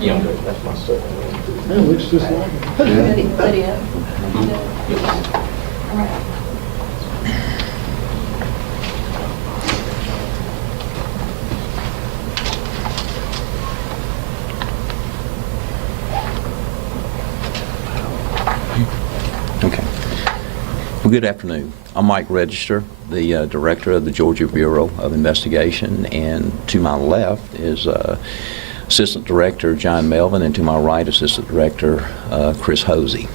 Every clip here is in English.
Yeah, that's my second one too. It looks just like it. Lydia. All right. Okay. Well, good afternoon. I'm Mike Register, the director of the Georgia Bureau of Investigation, and to my left is Assistant Director John Melvin, and to my right, Assistant Director Chris Hosey.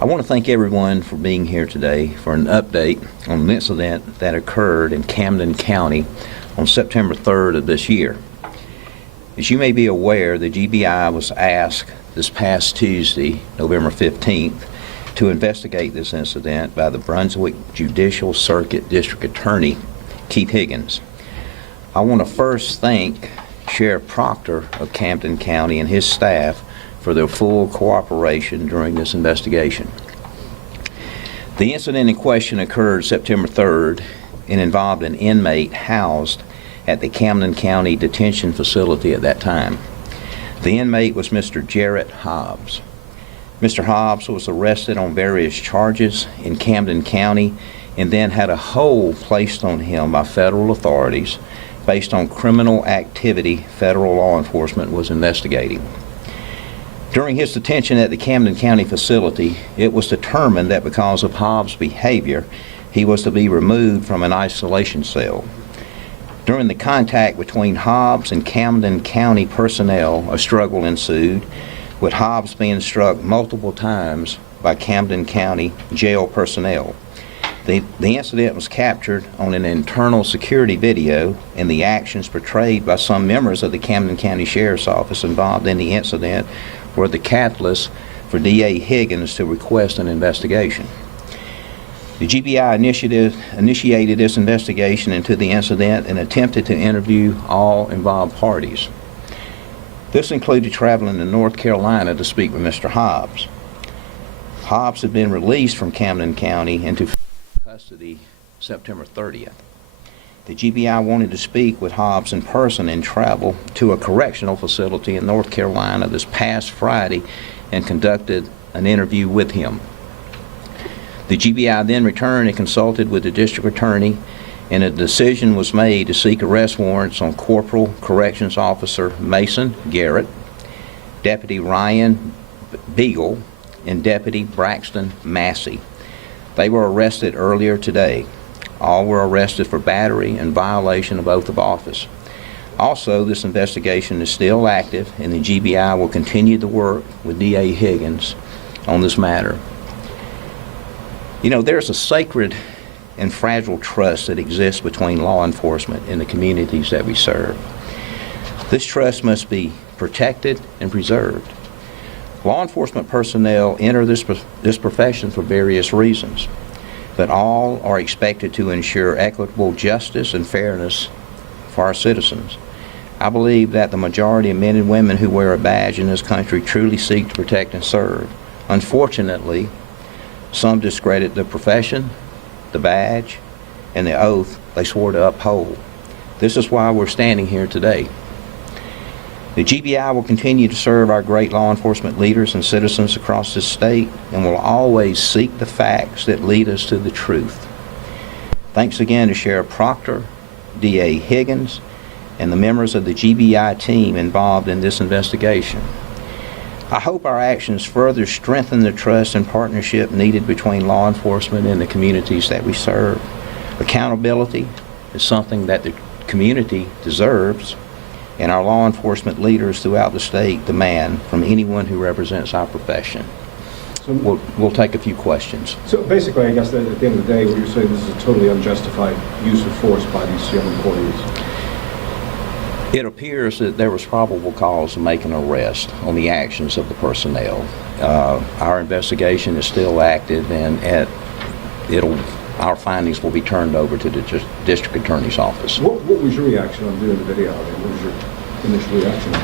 I want to thank everyone for being here today for an update on an incident that occurred in Camden County on September 3rd of this year. As you may be aware, the GBI was asked this past Tuesday, November 15th, to investigate this incident by the Brunswick Judicial Circuit District Attorney, Keith Higgins. I want to first thank Sheriff Proctor of Camden County and his staff for their full cooperation during this investigation. The incident in question occurred September 3rd and involved an inmate housed at the Camden County Detention Facility at that time. The inmate was Mr. Jarrett Hobbs. Mr. Hobbs was arrested on various charges in Camden County and then had a hold placed on him by federal authorities based on criminal activity federal law enforcement was investigating. During his detention at the Camden County facility, it was determined that because of Hobbs' behavior, he was to be removed from an isolation cell. During the contact between Hobbs and Camden County personnel, a struggle ensued, with Hobbs being struck multiple times by Camden County jail personnel. The incident was captured on an internal security video, and the actions portrayed by some members of the Camden County Sheriff's Office involved in the incident were the catalyst for DA Higgins to request an investigation. The GBI initiated this investigation into the incident and attempted to interview all involved parties. This included traveling to North Carolina to speak with Mr. Hobbs. Hobbs had been released from Camden County into custody September 30th. The GBI wanted to speak with Hobbs in person and travel to a correctional facility in North Carolina this past Friday and conducted an interview with him. The GBI then returned and consulted with the district attorney, and a decision was made to seek arrest warrants on Corporal Corrections Officer Mason Garrett, Deputy Ryan Beagle, and Deputy Braxton Massey. They were arrested earlier today. All were arrested for battery and violation of oath of office. Also, this investigation is still active, and the GBI will continue to work with DA Higgins on this matter. You know, there's a sacred and fragile trust that exists between law enforcement and the communities that we serve. This trust must be protected and preserved. Law enforcement personnel enter this profession for various reasons, but all are expected to ensure equitable justice and fairness for our citizens. I believe that the majority of men and women who wear a badge in this country truly seek to protect and serve. Unfortunately, some discredit the profession, the badge, and the oath they swore to uphold. This is why we're standing here today. The GBI will continue to serve our great law enforcement leaders and citizens across this state, and will always seek the facts that lead us to the truth. Thanks again to Sheriff Proctor, DA Higgins, and the members of the GBI team involved in this investigation. I hope our actions further strengthen the trust and partnership needed between law enforcement and the communities that we serve. Accountability is something that the community deserves, and our law enforcement leaders throughout the state demand from anyone who represents our profession. So we'll take a few questions. So basically, I guess that at the end of the day, what you're saying, this is a totally unjustified use of force by these young employees. It appears that there was probable cause to make an arrest on the actions of the personnel. Our investigation is still active, and our findings will be turned over to the district attorney's office. What was your reaction on doing the video? What was your initial reaction?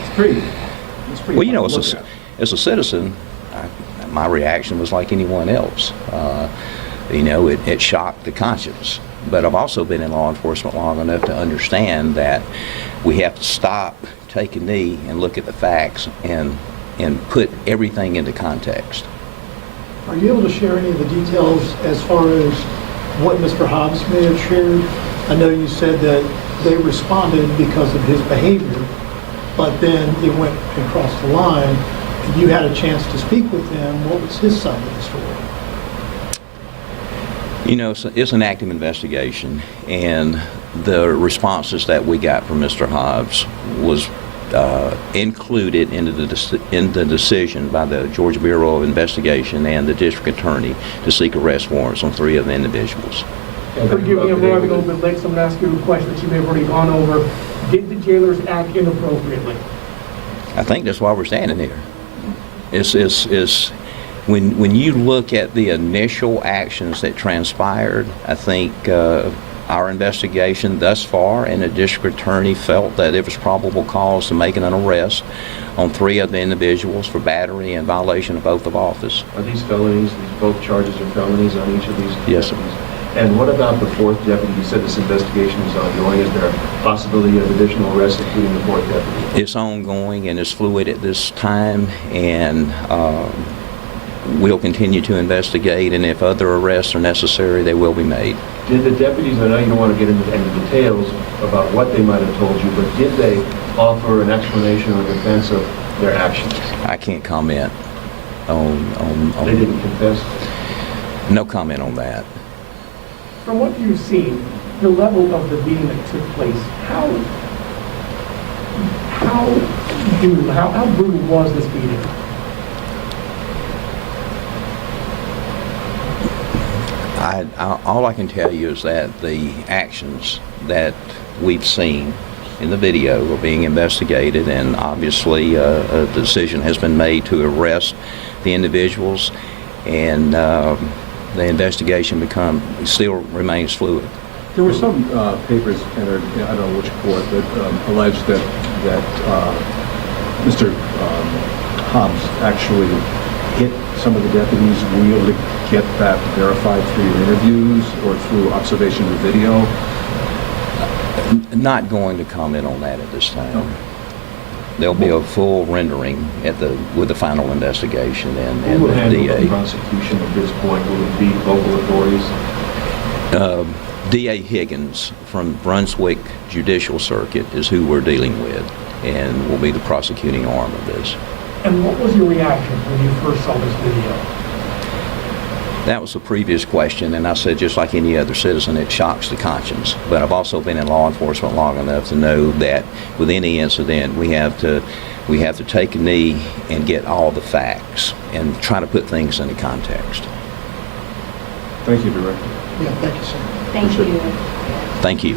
It's pretty well, you know, as a citizen, my reaction was like anyone else. You know, it shocked the conscience. But I've also been in law enforcement long enough to understand that we have to stop take a knee and look at the facts and put everything into context. Are you able to share any of the details as far as what Mr. Hobbs may have shared? I know you said that they responded because of his behavior, but then it went across the line, and you had a chance to speak with him. What was his side of the story? You know, it's an active investigation, and the responses that we got from Mr. Hobbs was included in the decision by the Georgia Bureau of Investigation and the district attorney to seek arrest warrants on 3 of the individuals. Forgive me, I'm running a little bit late, so I'm going to ask you a question that you may have already gone over. Did the jailers act inappropriately? I think that's why we're standing here. When you look at the initial actions that transpired, I think our investigation thus far and the district attorney felt that it was probable cause to make an arrest on 3 of the individuals for battery and violation of oath of office. Are these felonies? Both charges are felonies on each of these? Yes, sir. deputies? And what about the 4th deputy? You said this investigation is ongoing. Is there a possibility of additional arrests, including the 4th deputy? It's ongoing and it's fluid at this time, and we'll continue to investigate, and if other arrests are necessary, they will be made. Did the deputies, I know you don't want to get into any details about what they might have told you, but did they offer an explanation or defense of their actions? I can't comment on They didn't confess? no comment on that. From what you've seen, the level of the beating that took place, how brutal was this beating? All I can tell you is that the actions that we've seen in the video are being investigated, and obviously a decision has been made to arrest the individuals, and the investigation still remains fluid. There were some papers entered, I don't know which court, that alleged that Mr. Hobbs actually hit some of the deputies. Were you able to get that verified through your interviews or through observation of the video? Not going to comment on that at this time. Okay. There'll be a full rendering with the final investigation and Who will the handle the DA. prosecution at this point? Will it be local authorities? DA Higgins from Brunswick Judicial Circuit is who we're dealing with, and will be the prosecuting arm of this. And what was your reaction when you first saw this video? That was the previous question, and I said, just like any other citizen, it shocks the conscience. But I've also been in law enforcement long enough to know that with any incident, we have to take a knee and get all the facts and try to put things into context. Thank you, Director. Yeah, thank you, sir. Thank you. Thank you.